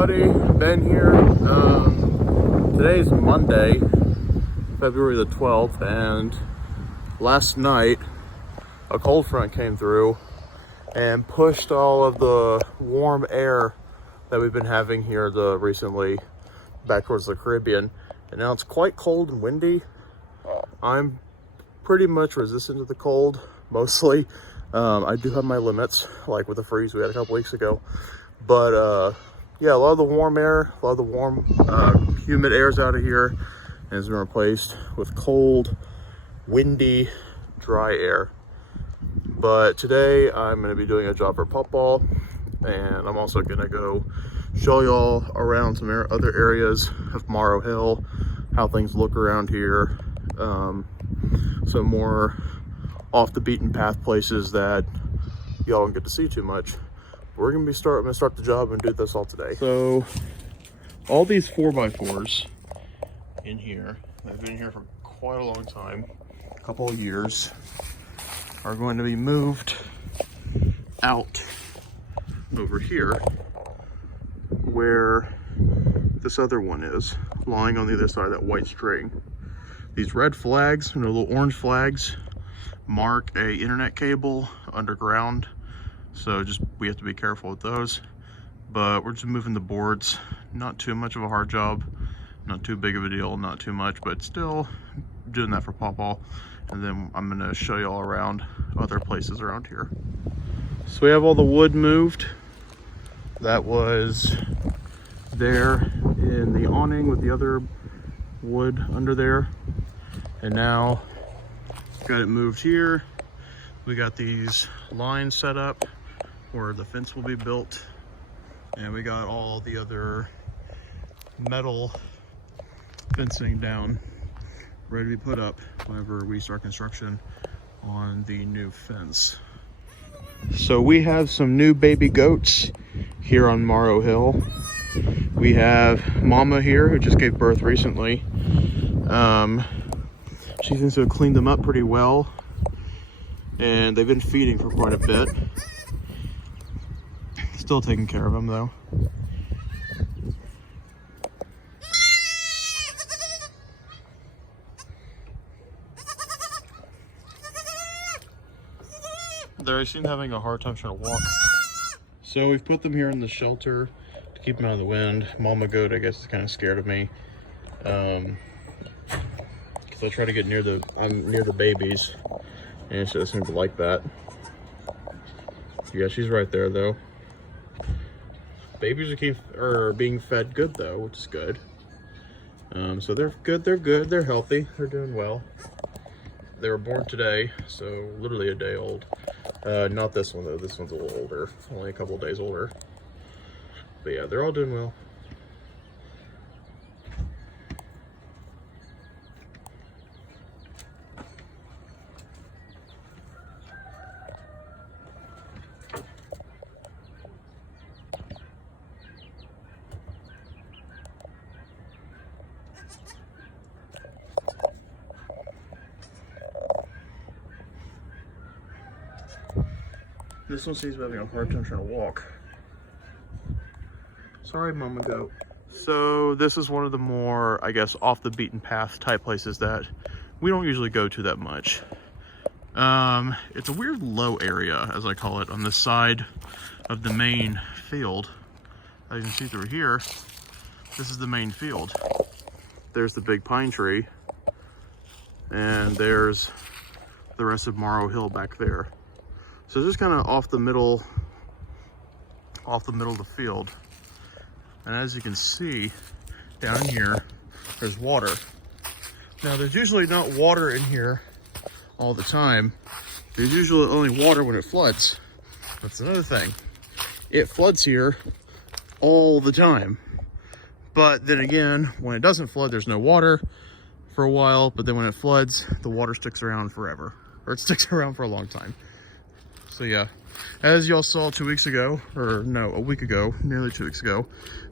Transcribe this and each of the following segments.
everybody, Ben here. Today's Monday, February the 12th, and last night a cold front came through and pushed all of the warm air that we've been having here recently back towards the Caribbean, and now it's quite cold and windy. I'm pretty much resistant to the cold, mostly. I do have my limits, like with the freeze we had a couple weeks ago, but yeah, a lot of the warm air, a lot of the warm humid air's out of here and has been replaced with cold, windy, dry air. But today I'm going to be doing a job for Pup-Ball, and I'm also going to go show y'all around some other areas of Morrow Hill, how things look around here, some more off the beaten path places that y'all don't get to see too much. I'm gonna start the job and do this all today. So all these 4x4s in here, they've been here for quite a long time, a couple of years, are going to be moved out over here where this other one is, lying on the other side of that white string. These red flags, little orange flags, mark a internet cable underground, so we have to be careful with those. But we're just moving the boards, not too much of a hard job, not too big of a deal, not too much, but still doing that for Pup-Ball. And then I'm gonna show you all around other places around here. So we have all the wood moved that was there in the awning with the other wood under there, and now got it moved here. We got these lines set up where the fence will be built, and we got all the other metal fencing down ready to be put up whenever we start construction on the new fence. So we have some new baby goats here on Morrow Hill. We have Mama here, who just gave birth recently. She seems to have cleaned them up pretty well, and they've been feeding for quite a bit. Still taking care of them though. They seem having a hard time trying to walk. So we've put them here in the shelter to keep them out of the wind. Mama goat, I guess, is kind of scared of me. Because I try to get I'm near the babies, and she doesn't seem to like that. Yeah, she's right there though. Babies are being fed good though, which is good. So they're good, they're healthy, they're doing well. They were born today, so literally a day old. Not this one though, this one's a little older, only a couple of days older. But yeah, they're all doing well. This one seems to be having a hard time trying to walk. Sorry, Mama Goat. So this is one of the more, I guess, off the beaten path type places that we don't usually go to that much. It's a weird low area, as I call it, on the side of the main field. As you can see through here, this is the main field. There's the big pine tree, and there's the rest of Morrow Hill back there. So just kind of off the middle of the field. And as you can see down here, there's water. Now there's usually not water in here all the time. There's usually only water when it floods. That's another thing. It floods here all the time. But then again, when it doesn't flood, there's no water for a while. But then when it floods, the water sticks around forever. Or it sticks around for a long time. So yeah, as y'all saw 2 weeks ago, or no, a week ago, nearly 2 weeks ago,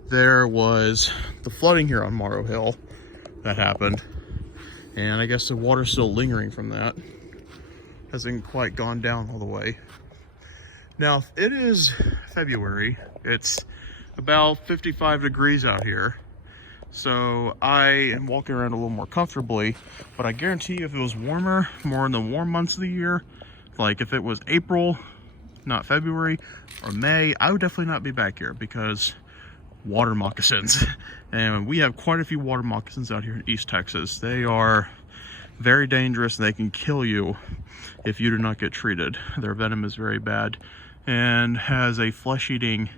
there was the flooding here on Morrow Hill that happened. And I guess the water's still lingering from that. Hasn't quite gone down all the way. Now, it is February. It's about 55 degrees out here. So I am walking around a little more comfortably, but I guarantee you if it was warmer, more in the warm months of the year, like if it was April, not February, or May, I would definitely not be back here because water moccasins. And we have quite a few water moccasins out here in East Texas. They are very dangerous and they can kill you if you do not get treated. Their venom is very bad and has a flesh-eating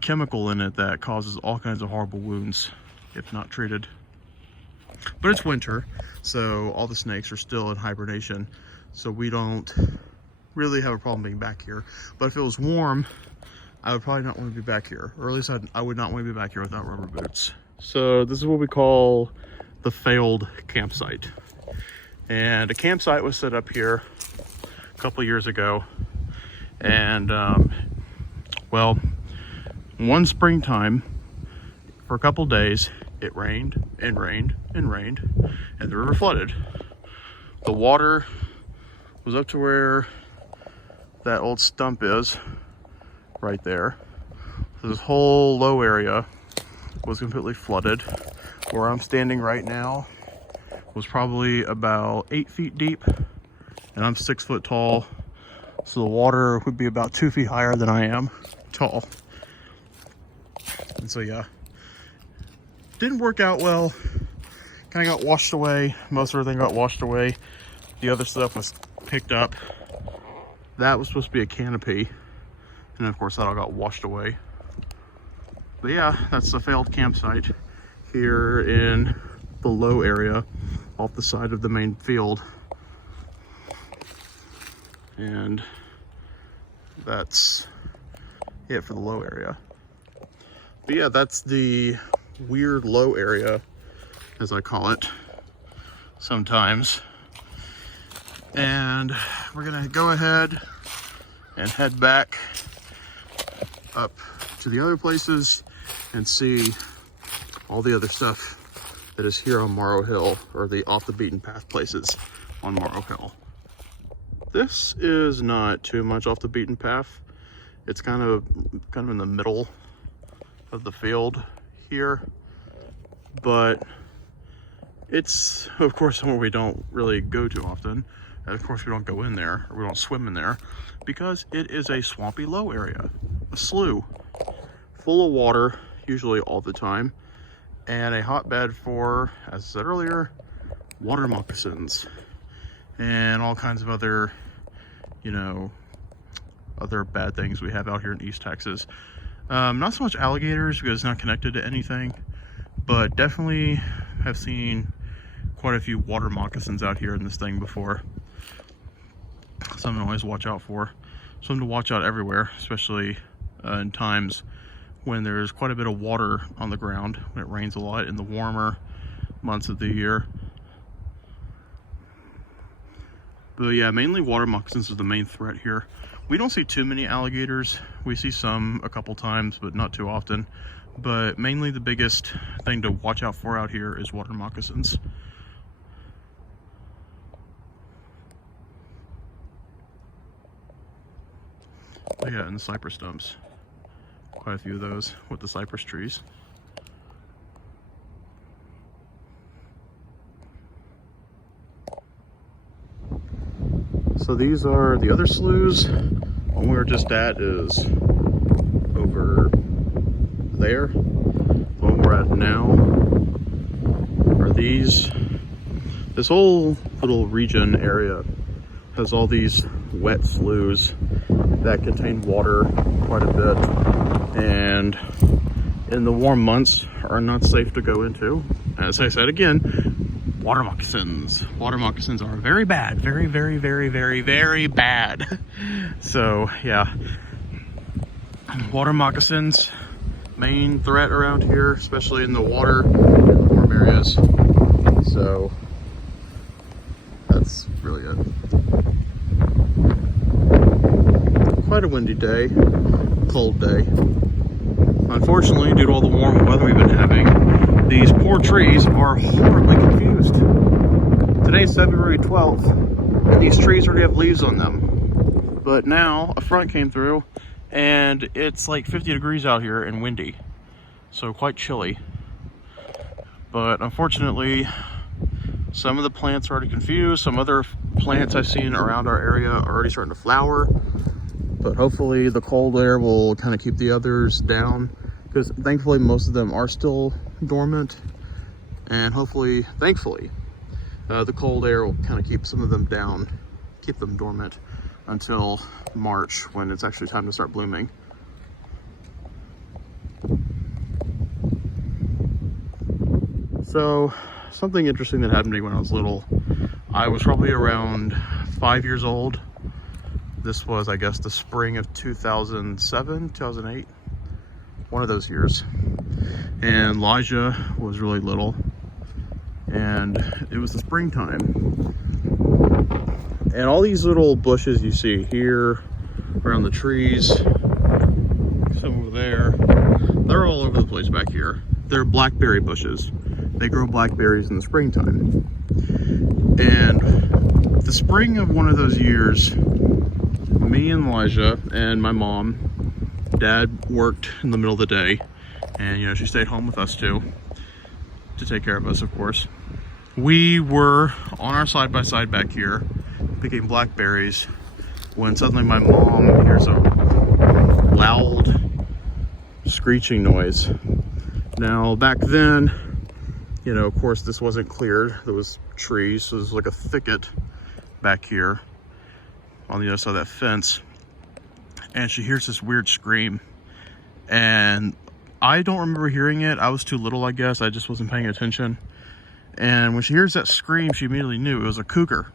chemical in it that causes all kinds of horrible wounds if not treated. But it's winter, so all the snakes are still in hibernation, so we don't really have a problem being back here. But if it was warm, I would probably not want to be back here, or at least I would not want to be back here without rubber boots. So this is what we call the failed campsite. And a campsite was set up here a couple years ago, and well, one springtime, for a couple days, it rained and rained and rained, and the river flooded. The water was up to where that old stump is, right there. So this whole low area was completely flooded. Where I'm standing right now was probably about 8 feet deep, and I'm 6 foot tall. So the water would be about 2 feet higher than I am tall. And so yeah, didn't work out well. Kind of got washed away. Most of everything got washed away. The other stuff was picked up. That was supposed to be a canopy, and of course that all got washed away. But yeah, that's the failed campsite here in the low area off the side of the main field. And that's it for the low area. But yeah, that's the weird low area, as I call it sometimes. And we're gonna go ahead and head back up to the other places and see all the other stuff that is here on Morrow Hill, or the off the beaten path places on Morrow Hill. This is not too much off the beaten path. It's kind of in the middle of the field here, but it's of course somewhere we don't really go too often. And of course we don't go in there, or we don't swim in there, because it is a swampy low area, a slough full of water usually all the time, and a hotbed for, as I said earlier, water moccasins and all kinds of other, you know, other bad things we have out here in East Texas. Not so much alligators because it's not connected to anything, but definitely have seen quite a few water moccasins out here in this thing before. Something to always watch out for. Something to watch out everywhere, especially in times when there's quite a bit of water on the ground, when it rains a lot in the warmer months of the year. But yeah, mainly water moccasins is the main threat here. We don't see too many alligators. We see some a couple times, but not too often. But mainly the biggest thing to watch out for out here is water moccasins. But yeah, and the cypress stumps. Quite a few of those with the cypress trees. So these are the other sloughs. One we were just at is over there. The one we're at now are these. This whole little region area has all these wet sloughs that contain water quite a bit, and in the warm months are not safe to go into. As I said again, water moccasins. Water moccasins are very bad. Very, very, very, very, very bad. So yeah, water moccasins, main threat around here, especially in the water and the warm areas. So that's really it. Quite a windy day, cold day. Unfortunately, due to all the warm weather we've been having, these poor trees are horribly confused. Today's February 12th, and these trees already have leaves on them. But now a front came through and it's like 50 degrees out here and windy, so quite chilly. But unfortunately, some of the plants are already confused. Some other plants I've seen around our area are already starting to flower, but hopefully the cold air will kind of keep the others down, because thankfully most of them are still dormant, and hopefully, thankfully, the cold air will kind of keep some of them down, keep them dormant until March, when it's actually time to start blooming. So something interesting that happened to me when I was little, I was probably around 5 years old. This was, I guess, the spring of 2007, 2008, one of those years. And Elijah was really little, and it was the springtime. And all these little bushes you see here, around the trees, some over there, they're all over the place back here. They're blackberry bushes. They grow blackberries in the springtime. And the spring of one of those years, me and Elijah and my mom, Dad worked in the middle of the day, and, you know, she stayed home with us too, to take care of us, of course. We were on our side-by-side back here, picking blackberries, when suddenly my mom hears a loud screeching noise. Now, back then, you know, of course, this wasn't cleared. There was trees, so there's like a thicket back here on the other side of that fence. And she hears this weird scream. And I don't remember hearing it. I was too little, I guess. I just wasn't paying attention. And when she hears that scream, she immediately knew it was a cougar.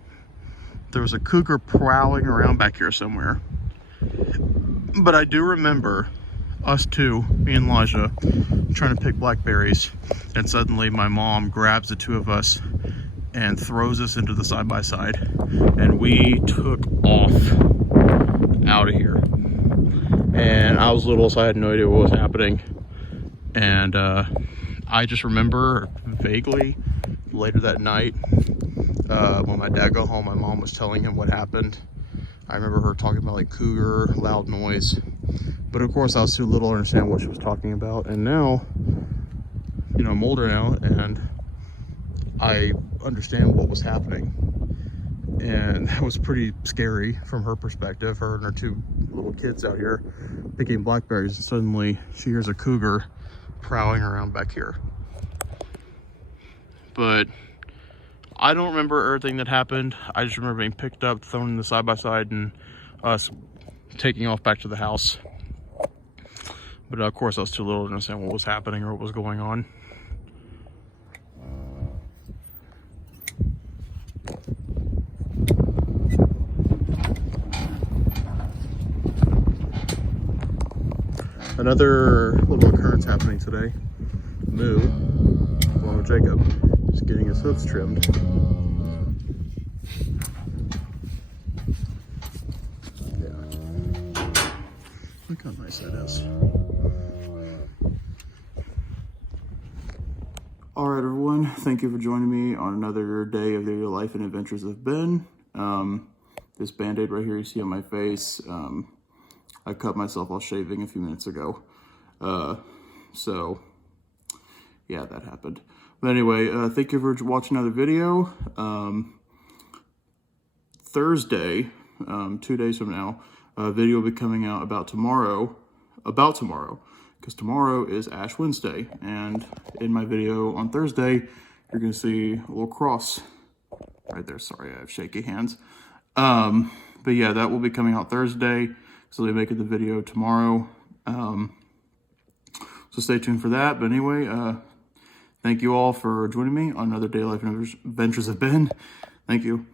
There was a cougar prowling around back here somewhere. But I do remember us two, me and Elijah, trying to pick blackberries, and suddenly my mom grabs the two of us and throws us into the side-by-side, and we took off out of here. And I was little, so I had no idea what was happening. And I just remember vaguely later that night, when my dad got home, my mom was telling him what happened. I remember her talking about like cougar, loud noise. But of course I was too little to understand what she was talking about. And now, you know, I'm older now and I understand what was happening. And that was pretty scary from her perspective, her and her two little kids out here picking blackberries, and suddenly she hears a cougar prowling around back here. But I don't remember everything that happened. I just remember being picked up, thrown in the side-by-side, and us taking off back to the house. But of course I was too little to understand what was happening or what was going on. Another little occurrence happening today. Moo, along with Jacob, is getting his hooves trimmed. Yeah. Look how nice that is. Alright everyone, thank you for joining me on another day of the life and adventures of Ben. This band-aid right here you see on my face, I cut myself while shaving a few minutes ago. So yeah, that happened. But anyway, thank you for watching another video. Thursday, 2 days from now, a video will be coming out about tomorrow, because tomorrow is Ash Wednesday. And in my video on Thursday, you're gonna see a little cross right there. Sorry, I have shaky hands. But yeah, that will be coming out Thursday. So they'll be making the video tomorrow. So stay tuned for that. But anyway, thank you all for joining me on another day of life and adventures of Ben. Thank you.